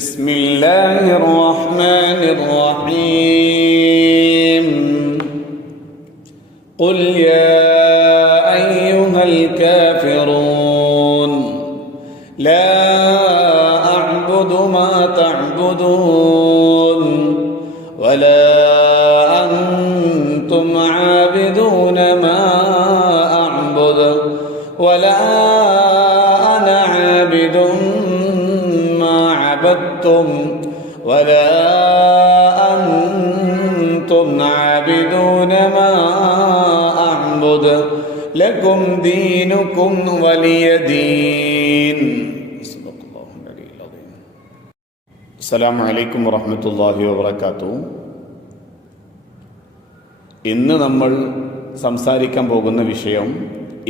بسم الله الرحمن الرحيم قل يا أيها الكافرون لا أعبد ما تعبدون ولا أنتم عابدون ما أعبد ولا أنا عابد ولا أنتم عابدون ما أعبد لكم دينكم ولي دين. السلام عليكم ورحمة الله وبركاته. ഇന്ന് നമ്മൾ സംസാരിക്കാൻ പോകുന്ന വിഷയം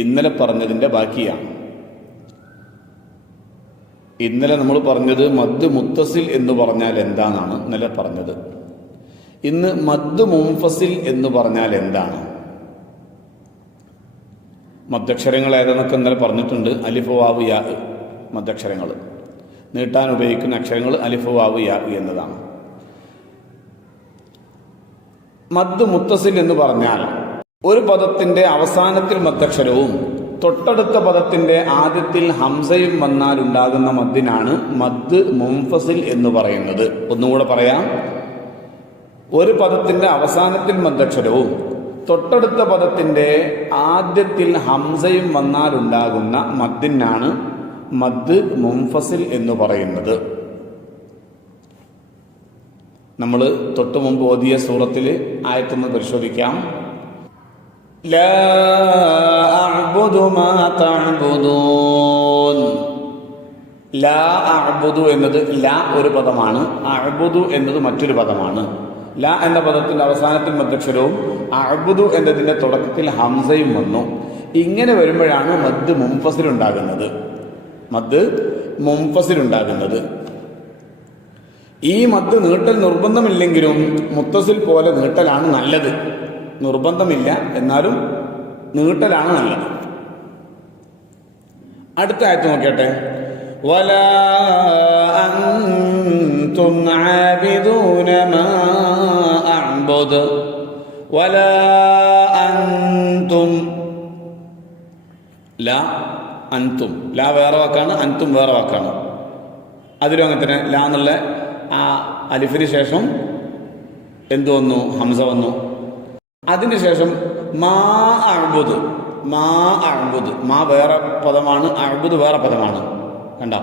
ഇന്നലെ പറഞ്ഞതിൻ്റെ ബാക്കിയാണ്. ഇന്നലെ നമ്മൾ പറഞ്ഞത് മദ് മുത്തസിൽ എന്ന് പറഞ്ഞാൽ എന്താണെന്നാണ് ഇന്നലെ പറഞ്ഞത്. ഇന്ന് മദ് മുൻഫസിൽ എന്ന് പറഞ്ഞാൽ എന്താണ്? മദ്ദക്ഷരങ്ങൾ ഏതെന്നൊക്കെ ഇന്നലെ പറഞ്ഞിട്ടുണ്ട്. അലിഫ് വാവ് യാ മദ്ദക്ഷരങ്ങൾ, നീട്ടാൻ ഉപയോഗിക്കുന്ന അക്ഷരങ്ങൾ അലിഫ് വാവ് യാ എന്നതാണ്. മദ് മുത്തസിൽ എന്ന് പറഞ്ഞാൽ ഒരു പദത്തിന്റെ അവസാനത്തിൽ മദ്ദക്ഷരവും തൊട്ടടുത്ത പദത്തിന്റെ ആദ്യത്തിൽ ഹംസയും വന്നാൽ ഉണ്ടാകുന്ന മദ്ദിനാണ് മദ് മുൻഫസിൽ എന്ന് പറയുന്നത്. ഒന്നുകൂടെ പറയാം. ഒരു പദത്തിന്റെ അവസാനത്തിൽ മദ്ദക്ഷരവും തൊട്ടടുത്ത പദത്തിന്റെ ആദ്യത്തിൽ ഹംസയും വന്നാൽ ഉണ്ടാകുന്ന മദ്ദിനാണ് മദ് മുൻഫസിൽ എന്ന് പറയുന്നത്. നമ്മൾ തൊട്ടു മുമ്പ് ഓതിയ സൂറത്തിൽ ആയത്തൊന്ന് പരിശോധിക്കാം. ലാ അഅ്ബുദു മാ തഅ്ബുദൂൻ. ലാ അഅ്ബുദു എന്നത് ലാ ഒരു പദമാണ്, അഅ്ബുദു എന്നത് മറ്റൊരു പദമാണ്. ലാ എന്ന പദത്തിന്റെ അവസാനത്തിൽ മദ്ദക്ഷരവും അഅ്ബുദു എന്നതിന്റെ തുടക്കത്തിൽ ഹംസയും വന്നു. ഇങ്ങനെ വരുമ്പോഴാണ് മദ് മുൻഫസിൽ ഉണ്ടാകുന്നത്. മദ് മുൻഫസിൽ ഉണ്ടാകുന്നത്. ഈ മദ് നീട്ടൽ നിർബന്ധമില്ലെങ്കിലും മുത്തസിൽ പോലെ നീട്ടലാണ് നല്ലത്. നിർബന്ധമില്ല, എന്നാലും നീട്ടലാണ് നല്ലത്. അടുത്ത ആയത്ത് നോക്കിയട്ടെ. വലാ അൻതും ആബിദൂന മാ അഅ്ബുദു വലാ അൻതും. ലാ അൻതും, ലാ വേറെ വാക്കാണ്, അൻതും വേറെ വാക്കാണ്. അതിലും അങ്ങനെ തന്നെ ലാ എന്നുള്ള ആ അലിഫിന് ശേഷം എന്തു വന്നു? ഹംസ വന്നു. അതിന് ശേഷം മാ അഅ്ബുദ്, മാ അഅ്ബുദ്, മാ വേറെ പദമാണ്, അഅ്ബുദ് വേറെ പദമാണ്. കണ്ട,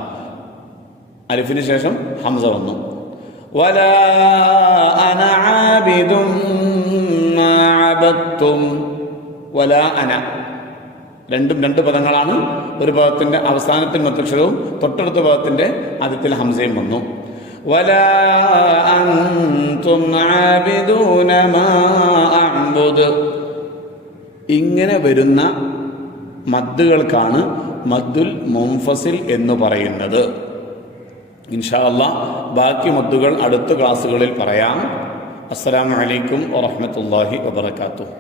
അലിഫിന് ശേഷം ഹംസ വന്നു. വലാ അന ആബിദും മാ അബദ്തും. വലാ അന, രണ്ട് പദങ്ങളാണ്. ഒരു പദത്തിന്റെ അവസാനത്തിൽ മദ്ദക്ഷരവും തൊട്ടടുത്ത പദത്തിന്റെ ആദ്യത്തിൽ ഹംസയും വന്നു. വലാ അൻതും ആബിദൂന മാ അഅ്ബുദു. ഇങ്ങനെ വരുന്ന മദ്ദുകൾക്കാണ് മദ്ദുൽ മുൻഫസിൽ എന്ന് പറയുന്നത്. ഇൻഷാ അല്ലാഹ് ബാക്കി മദ്ദുകൾ അടുത്ത ക്ലാസ്സുകളിൽ പറയാം. അസ്സലാമു അലൈക്കും വറഹ്മത്തുള്ളാഹി വബറകാതുഹു.